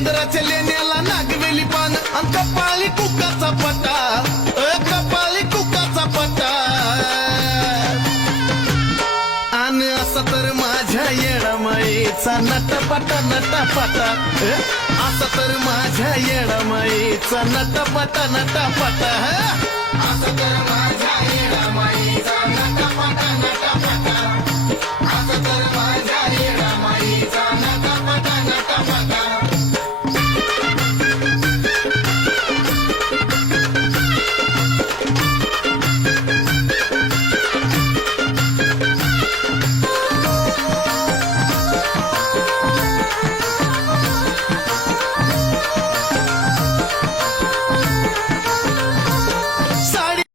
चंद्राच्या लेण्याला नागवेली पान आणि कपाळी कुकाचा पटा कपाळी कुकाचा पटा आणि असा तर माझ्या येडामाईचा नटपटा नटपटा असा तर माझ्या येडामाईचा नटपटा नटपटा